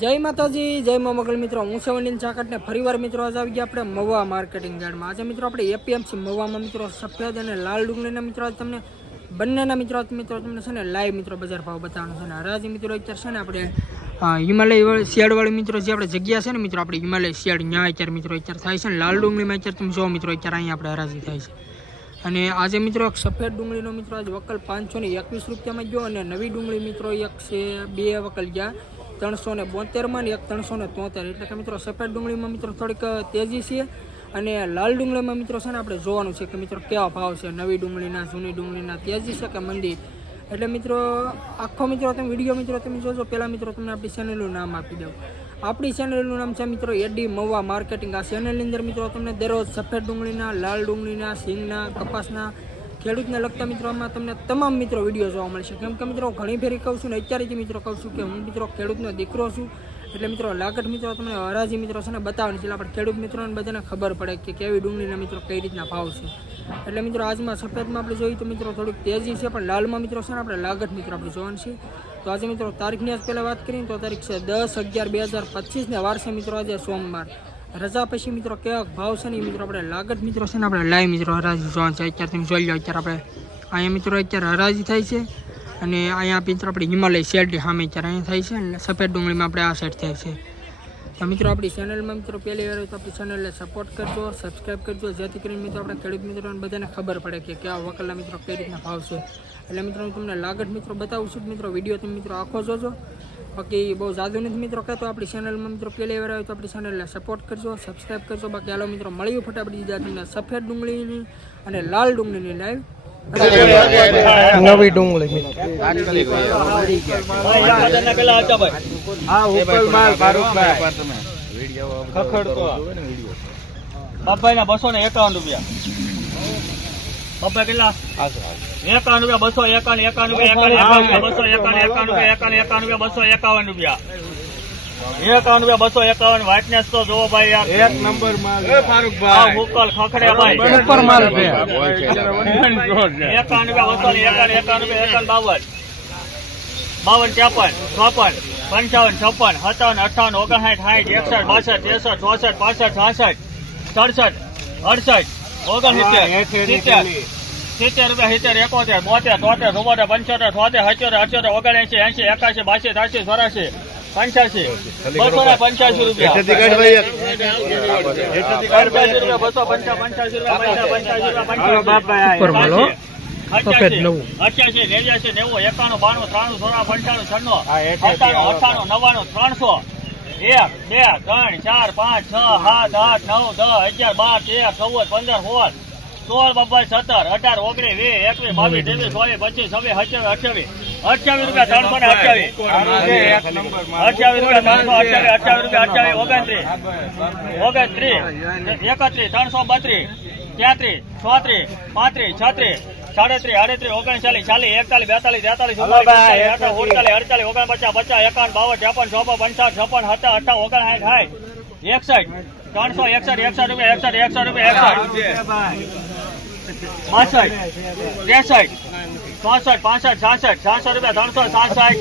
જય માતાજી, જય મા મગલ મિત્રો. હું સેવનીન ચાકટને ફરીવાર મિત્રો આજે આવી ગયા આપણે મવા માર્કેટિંગ યાર્ડમાં. આજે મિત્રો આપણે એપીએમસી મવામાં મિત્રો સફેદ અને લાલ ડુંગળીના મિત્રો આજે તમને, બંનેના મિત્રો મિત્રો તમને છે ને લાઈવ મિત્રો બજાર ભાવ બતાવવાનો છે. ને હરાજી મિત્રો અત્યારે છે ને આપણે હિમાલય વાળી, શિયાળવાળી મિત્રો જે આપણે જગ્યા છે ને મિત્રો, આપણે હિમાલય, શિયાળ ન્યા અત્યારે મિત્રો અત્યારે થાય છે ને લાલ ડુંગળીમાં અત્યારે તમે જો મિત્રો, અત્યારે અહીંયા આપણે હરાજી થાય છે. અને આજે મિત્રો એક સફેદ ડુંગળીનો મિત્રો આજે વકલ પાંચસો ને એકવીસ રૂપિયામાં ગયો અને નવી ડુંગળી મિત્રો એક છે, બે વકલ ગયા. ત્રણસો ને બોતેરમાં ને એક ત્રણસો ને તોતેર. એટલે કે મિત્રો સફેદ ડુંગળીમાં મિત્રો થોડીક તેજી છે અને લાલ ડુંગળીમાં મિત્રો છે ને આપણે જોવાનું છે કે મિત્રો કેવા ભાવ છે. નવી ડુંગળીના, જૂની ડુંગળીના, તેજી છે કે મંદી? એટલે મિત્રો, આખો મિત્રો તમે વીડિયો મિત્રો તમે જોજો. પહેલાં મિત્રો તમને આપણી ચેનલનું નામ આપી દઉં. આપણી ચેનલનું નામ છે મિત્રો એડી મવા માર્કેટિંગ. આ ચેનલની અંદર મિત્રો તમને દરરોજ સફેદ ડુંગળીના, લાલ ડુંગળીના સિંગના કપાસના ખેડૂતને લગતા મિત્રોમાં તમને તમામ મિત્રો વીડિયો જોવા મળશે. કેમ કે મિત્રો, ઘણી ફેરી કહું છું ને અત્યારેથી મિત્રો કહું છું કે હું મિત્રો ખેડૂતનો દીકરો છું. એટલે મિત્રો લાગટ મિત્રો તમને હરાજી મિત્રો છે ને બતાવવાની છે. આપણે ખેડૂત મિત્રોને બધાને ખબર પડે કે કેવી ડુંગળીના મિત્રો કઈ રીતના ભાવ છે. એટલે મિત્રો, આજમાં સફેદમાં આપણે જોઈએ તો મિત્રો થોડીક તેજી છે, પણ લાલમાં મિત્રો છે ને આપણે લાગટ મિત્રો આપણે જોવાનું છે. તો આજે મિત્રો તારીખની આજ પહેલાં વાત કરીએ તો તારીખ છે દસ અગિયાર બે હજાર પચીસને વાર મિત્રો, આજે સોમવાર. રજા પછી મિત્રો કેવા ભાવ છે ને મિત્રો આપણે લાગત મિત્રો છે ને આપણે લાઈવ મિત્રો હરાજી જોવાનું છે. અત્યારે તમે જોઈ લો, અત્યારે આપણે અહીંયા મિત્રો અત્યારે હરાજી થાય છે અને અહીંયા મિત્રો આપણે હિમાલય શેરડી સામે અત્યારે અહીંયા થાય છે અને સફેદ ડુંગળીમાં આપણે આ સાઈડ થાય છે. તો મિત્રો આપણી ચેનલમાં મિત્રો પહેલી વાર તો આપણી ચેનલને સપોર્ટ કરજો સબસ્ક્રાઈબ કરજો, જેથી કરીને મિત્રો આપણે ખેડૂત મિત્રોને બધાને ખબર પડે કે કેવા વકલના મિત્રો કઈ રીતના ભાવ છે. એટલે મિત્રો હું તમને લાગત મિત્રો બતાવું છું. મિત્રો વીડિયો તમે મિત્રો આખો જોજો. બાકી બહુ જાદુ નથી મિત્રો કહેતો. આપણી ચેનલમાં મિત્રો પહેલી વાર આવે તો આપણી ચેનલને સપોર્ટ કરજો સબસ્ક્રાઈબ કરજો. બાકી હાલો મિત્રો મળ્યું ફટાફટ દીધા તમને સફેદ ડુંગળીની અને લાલ ડુંગળીની લાઈવ નવી ડુંગળી. બાપા ના બસો ને એકાવન રૂપિયા. બાપા કેટલા? એકાવન રૂપિયા બસો એકાવન એકાવન રૂપિયા એકાવન એકાવન બસો એકાવન એકાવન રૂપિયા એકાવન એકાવન રૂપિયા બસો એકાવન રૂપિયા. એકાવન રૂપિયા બસો એકાવન વ્હાઇટનેસ તો જોવો ભાઈ યાર એક નંબર ફારૂકભાઈ. હુકલ ખખડે ભાઈ. સુપર માલ એકાવન રૂપિયા બસો ને એકાવન એકાવન રૂપિયા એકાવન. બાવન બાવન ત્રેપન ચોપન પંચાવન છપ્પન સત્તાવન અઠાવન ઓગણસાઠ સાઠ એકસઠ બાસઠ ત્રેસઠ ચોસઠ પાસઠ છાસઠ સડસઠ અડસઠ ઓગણસિત્તેર સિત્તેર. સિત્તેર રૂપિયા સિત્તેર એકોતેર બોતેર તોતેર ચુમ્મોતેર પંચોતેર છોતેર અઠ્યોતેર અઠ્યોતર ઓગણએંસી એંસી એકાશી બાસી ત્રાસી ચોરાસી પંચ્યાસી બસો ને પંચ્યાસી રૂપિયા. પંચ્યાસી રૂપિયા બસો પંચા પંચ્યાસી રૂપિયા પંચ્યાસી રૂપિયા. અઠ્યાસી નેવ્યાસી નેવું એકાણું બાણું ત્રાણું સોળા પંચાણું છન્નું અઠાણું અઠાણું નવ્વાણું ત્રણસો. એક બે ત્રણ ચાર પાંચ છ સાત આઠ નવ દસ અગિયાર બાર તેર ચૌદ પંદર સોળ. સોળ બબ્બાઈ સત્તર અઢાર ઓગણીસ વીસ એકવીસ બાવીસ ત્રેવીસ ચોવીસ પચીસ છવ્વીસ અઠ્યાવીસ અઠ્યાવીસ. અઠ્યાવીસ રૂપિયા ત્રણસો ને અઠ્યાવીસ. અઠ્યાવીસ રૂપિયા ત્રણસો અઠ્યાવીસ અઠ્યાવીસ રૂપિયા અઠ્યાવીસ ઓગણત્રીસ. ઓગણત્રીસ એકત્રીસ ત્રણસો બત્રીસ ત્યાંત્રીસ છોત્રીસ પાંત્રીસ છત્રીસ સાડત્રીસ આડત્રીસ ઓગણચાલીસ ચાલીસ એકતાલીસ બેતાલીસ તેતાલીસ ઓગણચાલીસ અડતાલીસ અડતાલીસ ઓગણપચાસ પચાસ એકાવન બાવન ત્રેપન ચોપન પંચાવન છપ્પન સત્તા અઠા ઓગણસાઠ સાઠ એકસઠ. ત્રણસો એકસઠ એકસઠ રૂપિયા એકસઠ એકસઠ રૂપિયા એકસઠ. બાસઠ ત્રેસઠ ચોસઠ પાસઠ છાસઠ છાસઠ રૂપિયા ત્રણસો છાસઠ.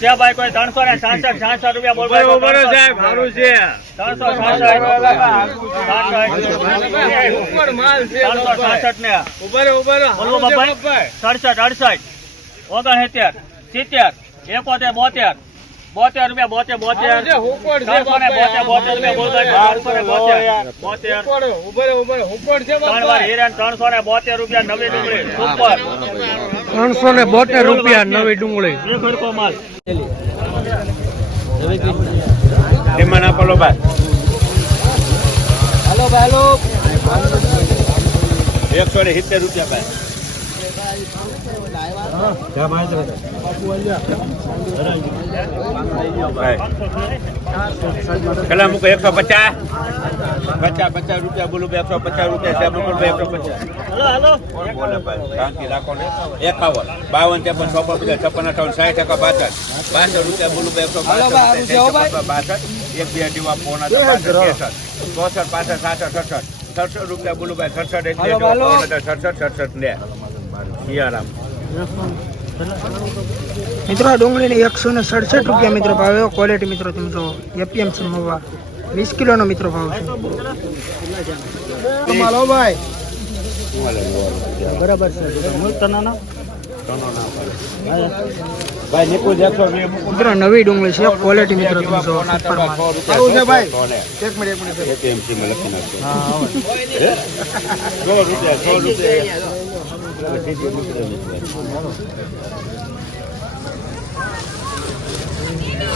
ત્યાં ભાઈ કોઈ ત્રણસો ને છાસઠ છાસઠ રૂપિયા બોલ ભાઈ ત્રણસો. ત્રણસો છાસઠ. ને. સડસઠ અડસઠ ઓગણસિત્તેર સિત્તેર એકોતેર બોતેર. બોતેર રૂપિયા બોતેર બોતેર. ત્રણસો ને બોતેર રૂપિયા નવી ડુંગળી. સુપર ત્રણસો ને બોતેર રૂપિયા નવી ડુંગળી. માલ. એમાં ના ભાઈ. હેલો હાલો. એકસો ને સિત્તેર રૂપિયા ભાઈ. પેલા મૂકો એકસો પચાસ. પચાસ પચાસ રૂપિયા બોલું એકસો પચાસ રૂપિયા સાહેબ બોલું એકસો પચાસ. હલો હલો કોણ બોલે ભાઈ શાંતિ રાખો ને એકાવન. બાવન ત્રેપન ચોપન પચાસ છપ્પન અઠાવન સાઠ ટકા બાસઠ. બાસઠ રૂપિયા બોલું એકસો બાસઠ બાસઠ એક બે દીવા પોણા ચોસઠ પાસઠ સાસઠ સડસઠ. સડસઠ રૂપિયા બોલું ભાઈ સડસઠ એક બે સડસઠ સડસઠ લે સિયારામ મિત્રો ડુંગળીની એકસો ને સડસઠ રૂપિયા મિત્રો ભાવ એવો ક્વોલિટી મિત્રો તમે જો એપીએમસી મવા. વીસ કિલોનો મિત્રો ભાવ છે. માલો ભાઈ. એકસો વીસ મિત્રો નવી ડુંગળી છે. ક્વોલિટી મિત્રો તમે જો સુપર માલ આવું છે ભાઈ? એક મિનિટ એક મિનિટ. એપીએમસી માં લખી નાખજો. રૂપિયા રૂપિયા.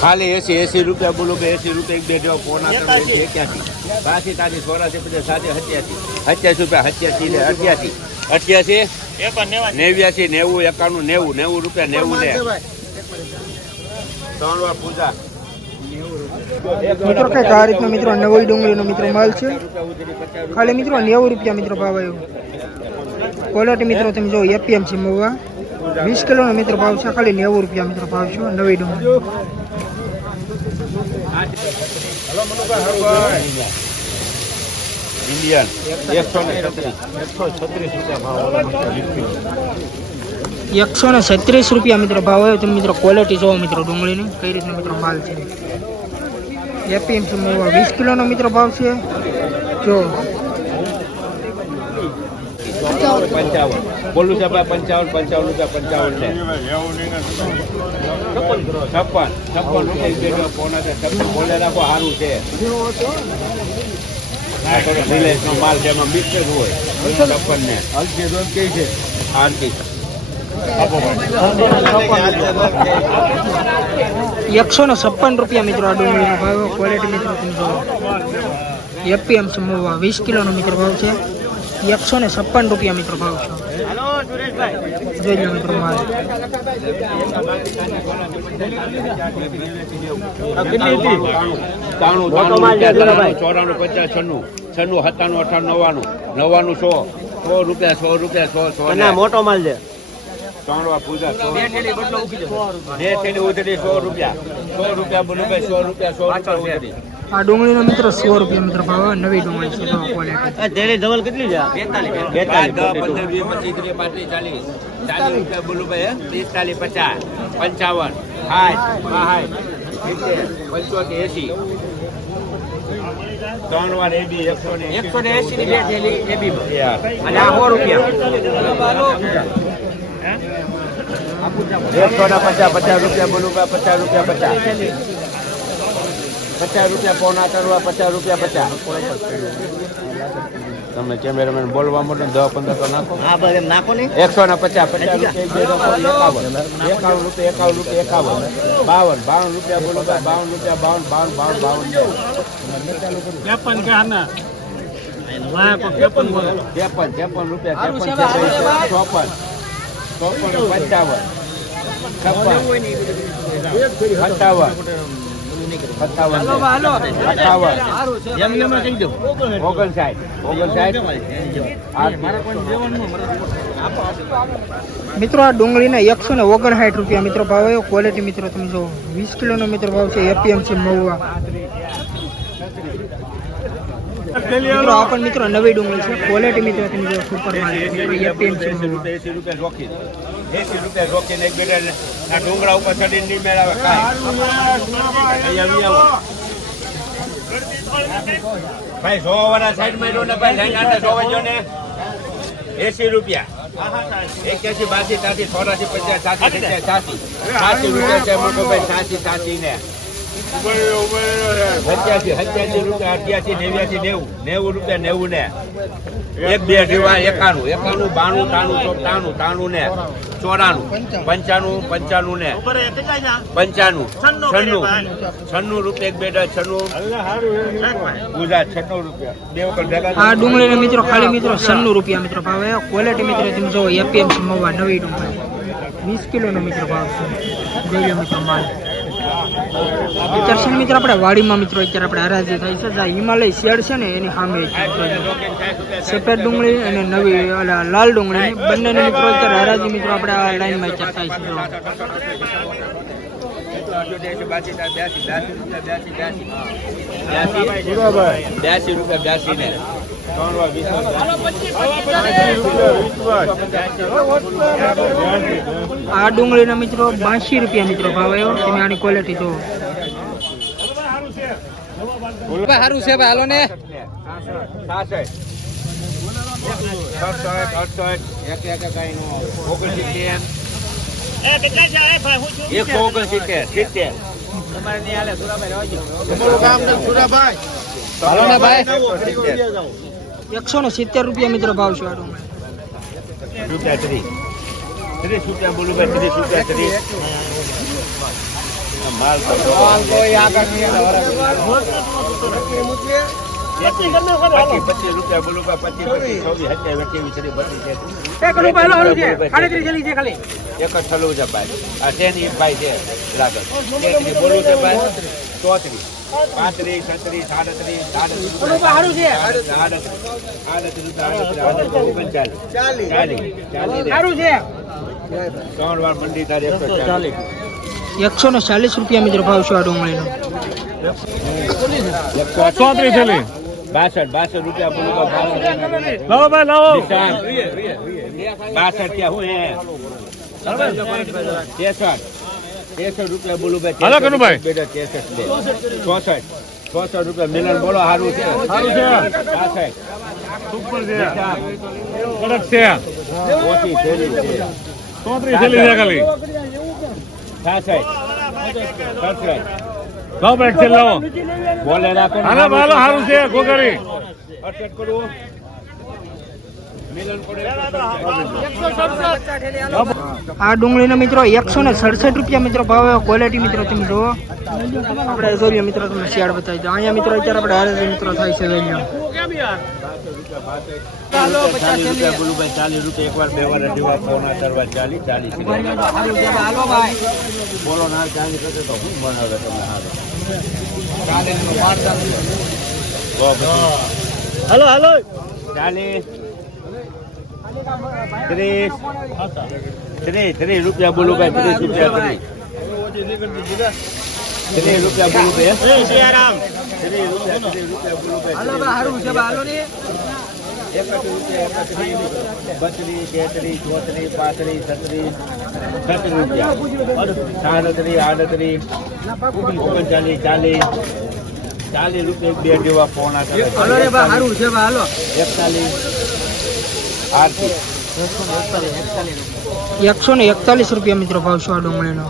ખાલી એસી એસી રૂપિયા બોલો કે એસી રૂપિયા એક બે જેવો ફોન ત્રણ એક્યાસી બાસી તાજી સોળાસી પછી સાતે સત્યાસી સત્યાસી રૂપિયા સત્યાસી ને અઠ્યાસી અઠ્યાસી, નેવ્યાસી, નેવું, એકાણું, નેવું નેવું રૂપિયા, નેવું ને ત્રણ વાર પૂજા. મિત્રો કંઈક આ રીતનો મિત્રો? નવી ડુંગળીનો મિત્રો માલ છે? ખાલી મિત્રો, નેવું રૂપિયા મિત્રો ભાવ આવ્યો. ક્વોલિટી મિત્રો તમે જો એપીએમસી મવા વીસ કિલોનો મિત્રો ભાવ છે ખાલી નેવું રૂપિયા મિત્રો ભાવ છે નવી ડુંગળી. ઇન્ડિયન એકસો ને છત્રીસ. એકસો ને છત્રીસ રૂપિયા મિત્રો ભાવ હોય તમે મિત્રો ક્વોલિટી જોવો મિત્રો ડુંગળીની કઈ રીતનો મિત્રો માલ છે. એપીએમસી મવા વીસ કિલોનો મિત્રો ભાવ છે. જો પંચાવન બોલું છે ભાઈ, પંચાવન પંચાવન રૂપિયા પંચાવન છે. છપ્પન. છપ્પન. રૂપિયા પોણા છે છપ્પન બોલે રાખો સારું છે. થોડો માલ છે, એમાં હોય. છપ્પન ને. એકસો ને છપ્પન રૂપિયા મિત્રો આ ડુંગળીનો ભાવ ક્વોલિટી મિત્રો તમે જો એપીએમસી મવા, વીસ કિલોનો મિત્રો ભાવ છે. એકસો ને છપ્પન રૂપિયા મિત્રો ભાવ છે. જોઈ લો મિત્રો માલ. ચોરાણું પચાસ છન્નું. છન્નું સત્તાણું અઠાણું નવ્વાણું. નવ્વાણું સો. સો રૂપિયા સો રૂપિયા સો સો મોટો માલ છે. ત્રણ વાર પૂજા સો બે થેલી ઉધડી સો રૂપિયા. સો રૂપિયા બોલું ભાઈ સો રૂપિયા સો રૂપિયા ઉધડી. આ ડુંગળીનો મિત્રો સો રૂપિયા મિત્રો ભાવ નવી ડુંગળી છે જો ક્વોલિટી તેરી ધવલ કેટલી છે? બેતાલીસ દસ પંદર વીસ પચીસ ત્રીસ પાંત્રીસ ચાલીસ. ચાલીસ રૂપિયા બોલું ભાઈ હે? પિસ્તાલીસ પચાસ પંચાવન. સાઠ બાસઠ સિત્તેર પંચોતેર એસી. ત્રણ વાર એબી એકસો ને એકસો ને એસી ની બે થેલી એબી અને આ સો રૂપિયા. એકસો ને પચાસ પચાસ રૂપિયા બોલું ભાઈ પચાસ રૂપિયા પચાસ. પચાસ રૂપિયા પોણા કરવા પચાસ રૂપિયા પચાસ. તમે કેમેરામેન બોલવા માટે દસ પંદર તો નાખો. હા બસ એમ નાખો ને. એકસો ને પચાસ પચાસ રૂપિયા એકાવન એકાવન રૂપિયા એકાવન રૂપિયા એકાવન. બાવન બાવન રૂપિયા બોલો બાવન રૂપિયા બાવન બાવન બાવન બાવન ત્રેપન કે આના? ત્રેપન ત્રેપન ત્રેપન રૂપિયા ત્રેપન ચોપન. ચોપન પંચાવન. છપ્પન. સત્તાવન અઠાવન ઓગણસાઠ. ઓગણસાઠ. મિત્રો આ ડુંગળીના એકસો ને ઓગણસાઠ રૂપિયા મિત્રો ભાવ આવ્યો. ક્વોલિટી મિત્રો તમે જો વીસ કિલોનો મિત્રો ભાવ છે. એપીએમસી મહુવા. મિત્રો આ પણ મિત્રો નવી ડુંગળી છે. ક્વોલિટી મિત્રો તમે જો સુપર માર્કેટ એપીએમસી મહુવા. એસી રૂપિયા રોકીને એક બેટા આ ડુંગળા ઉપર ચડીને નહીં મેળવે ભાઈ સો વાળા સાઈડમાં ને ભાઈ, લાઈન આટલે જોવા જો ને. એસી રૂપિયા. એક્યાસી બાસી, ત્યાંથી ચોરાસી પચાસ, સાસી પચાસ સાસી. સાસી રૂપિયા છે, મોટો ભાઈ, સાસી સાસી ને પંચાણું છન્નું. રૂપિયા એક બેટા છન્નું. આ ડુંગળીના મિત્રો, ખાલી મિત્રો, છન્નું રૂપિયા મિત્રો ભાવે. ક્વોલિટી મિત્રો, તમે જો એપીએમસી મહુવા નવી ડુંગળી. વીસ કિલોનો મિત્રો ભાવ છે. અત્યારે છે ને મિત્રો, આપણે વાડીમાં મિત્રો અત્યારે આપણે હરાજી થાય છે જ્યાં હિમાલય શેડ છે ને, એની સામે. સફેદ ડુંગળી અને નવી લાલ ડુંગળી બંનેને મિત્રો અત્યારે હરાજી મિત્રો આપણે આ લાઈનમાં અત્યારે થાય છે. બ્યાસી રૂપિયા બ્યાસી ને આ ડુંગળીના મિત્રો બાસી રૂપિયા મિત્રો ભાવ આવ્યો તમે આની ક્વોલિટી જુઓ સારું છે ભાઈ હાલો ને એ કેટલા છે એ ભાઈ હું છું. એકસો ઓગણસિત્તેર સિત્તેર. હાલો ને ભાઈ. સિત્તેર. એકસો ને સિત્તેર રૂપિયા મિત્રો ભાવ છે આ ડુંગળી રૂપિયા ત્રીસ. ત્રીસ રૂપિયા બોલું ભાઈ ત્રીસ રૂપિયા ત્રીસ. માલ તો પચીસ પચીસ રૂપિયા બોલું પચીસ પચીસ. ચોવીસ. સત્યાવીસ અઠ્યાવીસ ત્રીસ બત્રીસ તેત્રીસ. એક જ થલું છે ભાઈ. આ તેની ભાઈ છે લાગત. તેની બોલું છે ભાઈ. ચોત્રીસ. પાંત્રીસ છત્રીસ સાડત્રીસ સાડત્રીસ આડત્રીસ આડત્રીસ. આડત્રીસ ઓગણચાલીસ. ચાલીસ. ચાલીસ. ત્રણ વાર મંડી તારે એકસો ચાલીસ. એકસો ને ચાલીસ રૂપિયા મિત્રો ભાવ છે આ ડુંગળીનો. ચોત્રીસ બાસઠ બાસઠ રૂપિયા બોલું લાવો ભાઈ લાવો. બાસઠ ક્યાં હું હે? તેસઠ તેસઠ રૂપિયા બોલું ભાઈ હાલો કનુભાઈ. બેટા તેસઠ બે. ચોસઠ. ચોસઠ રૂપિયા મિલન બોલો સારું છે. સારું છે. બાસઠ. સુપર છે. કડક છે. ઓછી થેલી છે. ચોત્રીસ થેલી છે ખાલી. છાસઠ સડસઠ. લાવો છેલ્લે લાવો. બોલે રાખો હાલો હાલો સારું છે ગોગરી. અટક કરું મિલન પડે. આ ડુંગળીના મિત્રો એકસો ને સડસઠ રૂપિયા મિત્રો ભાવ ક્વોલિટી મિત્રો તમે જુઓ. આપણે જોઈએ મિત્રો તમને શિયાળ બતાવી દો અહીંયા મિત્રો અત્યારે આપણે હારે મિત્રો થાય છે તમે. હાલો હાલો. ચાલીસ ત્રીસ ત્રીસ ત્રીસ રૂપિયા બોલું ભાઈ ત્રીસ રૂપિયા ત્રીસ રૂપિયા બોલું ભાઈ ત્રીસ રૂપિયા ત્રીસ રૂપિયા બોલું ભાઈ. એકત્રીસ રૂપિયા એકત્રીસ બત્રીસ તેત્રીસ ચોત્રીસ પાંત્રીસ છત્રીસ છત્રીસ રૂપિયા. સાડત્રીસ આડત્રીસ ઓગણચાલીસ ચાલીસ ચાલીસ રૂપિયા બે જેવા પોણા એકતાલીસ આરતી. એકસો ને એકતાલીસ રૂપિયા મિત્રો ભાવ છે આ ડુંગળીનો.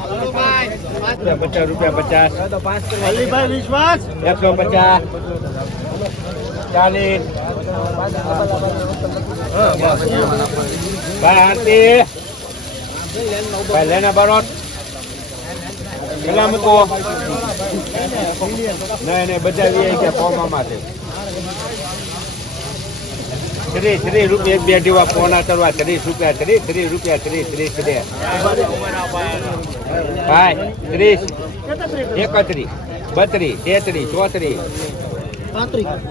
પચાસ રૂપિયા પચાસ વિશ્વાસ. એકસો પચાસ. ચાલીસ. ભાઈ આરતી. ભાઈ લેના બારોટ. પેલા મૂકો નહીં નહીં, બધા વીઆઈ ગયા ફોર્મામાં છે ત્રીસ ત્રીસ રૂપિયા બે જેવા પોણા કરવા ત્રીસ રૂપિયા, ત્રીસ ત્રીસ રૂપિયા, ત્રીસ ત્રીસ ત્રીસ. ભાઈ, ત્રીસ, એકત્રીસ, બત્રીસ, તેત્રીસ, ચોત્રીસ,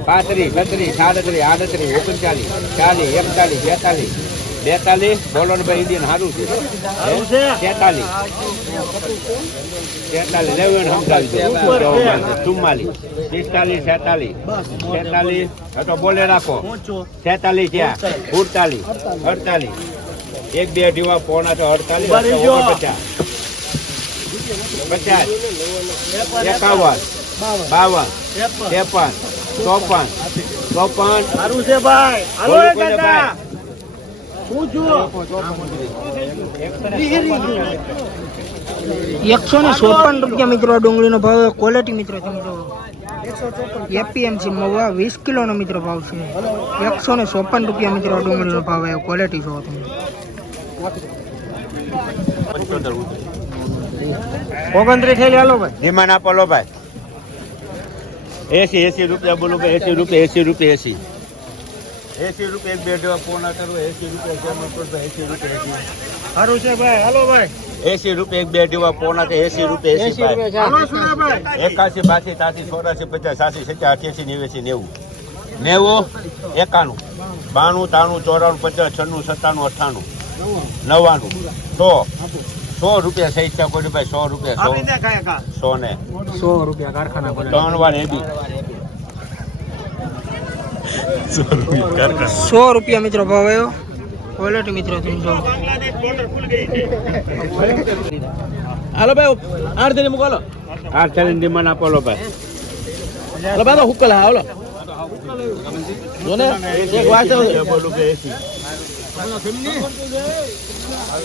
પાંત્રીસ છત્રીસ સાડત્રીસ, આડત્રીસ, ઓગણચાલીસ, ચાલીસ, એકતાલીસ, બેતાલીસ બેતાલીસ ને ભાઈ ઇન્ડિયન સારું છે? તેતાલીસ. તેતાલીસ. લેવન સમજાવી ચુમ્માલીસ. પિસ્તાલીસ છેતાલીસ. તેતાલીસ હા તો બોલે રાખો. છેતાલીસ ત્યાં સુડતાલીસ અડતાલીસ. એક બે જેવા પોણા તો અડતાલીસ. પચાસ. પચાસ. એકાવન. બાવન. ત્રેપન. ચોપન ચોપન. સારું છે ભાઈ. એકસો ને ચોપન રૂપિયા મિત્રો ડુંગળીનો ભાવ ક્વોલિટી મિત્રો તમે જુઓ. એપીએમસી મવા વીસ કિલોનો મિત્રો ભાવ છે. એકસો ને ચોપન રૂપિયા મિત્રો ડુંગળીનો ભાવ આવ્યો ક્વોલિટી જુઓ તમે. ઓગણત્રીસ થયેલી હાલો ભાઈ. ધીમાન આપો લો ભાઈ. એસી એસી રૂપિયા બોલો ભાઈ એસી રૂપિયા એસી રૂપિયા એસી. એસી રૂપિયા એક બે ફોન કરો એસી રૂપિયા જેમ એસી રૂપિયા સારું છે ભાઈ હાલો ભાઈ. એસી રૂપિયા એક બે જેવા પોણા કે એસી રૂપિયા એસી રૂપિયા એકાસી બાસી તાસી ચોરાસી પચાસ સાસી સત્યા અઠ્યાસી નેવ્યાસી નેવું. નેવું એકાણું. બાણું ત્રાણું ચોરાણું પચાસ છન્નું સત્તાણું અઠ્ઠાણું. નવ્વાણું. સો. સો રૂપિયા સહિત છે કોઈ ભાઈ સો રૂપિયા સો. સો ને સો રૂપિયા કારખાના ત્રણ વાર એબી સો રૂપિયા મિત્રો ભાવ આવ્યો. ક્વોલિટી મિત્રો તમે હાલો ભાઈ આઠ દિન મૂકો આઠ આ ડિમાન્ડ આપો લો ભાઈ. હાલો ભાઈ હુકલ હા હાલો. એક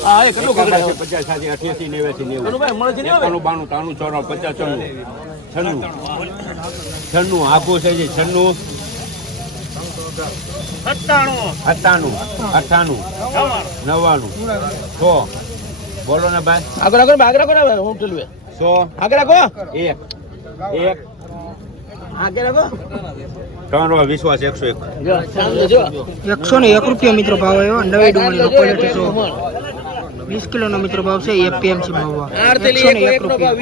હા એ કેટલું કગડાય પચાસ સાથી અઠ્યાસી નેવ્યાસી નેવું. એકાણું બાણું ત્રાણું ચોરાણું પચાસ છન્નું. છન્નું. છન્નું. આખું છે જે છન્નું. સત્તાણું. અઠ્ઠાણું અઠ્ઠાણું નવ્વાણું. સો. બોલો ને ભાઈ. આગળ આગળ આગળ આગળ આગળ સો. આગળ આગળ. એક. એક. આગળ આગળ. ત્રણ વિશ્વાસ એકસો એક. એકસો ને એક રૂપિયા મિત્રો ભાવ આવ્યો. નવી ડુંગળીનો ક્વોલિટી જો વીસ કિલોનો મિત્રો ભાવ છે એપીએમસી ભાવ. એકસો ને એક રૂપિયા.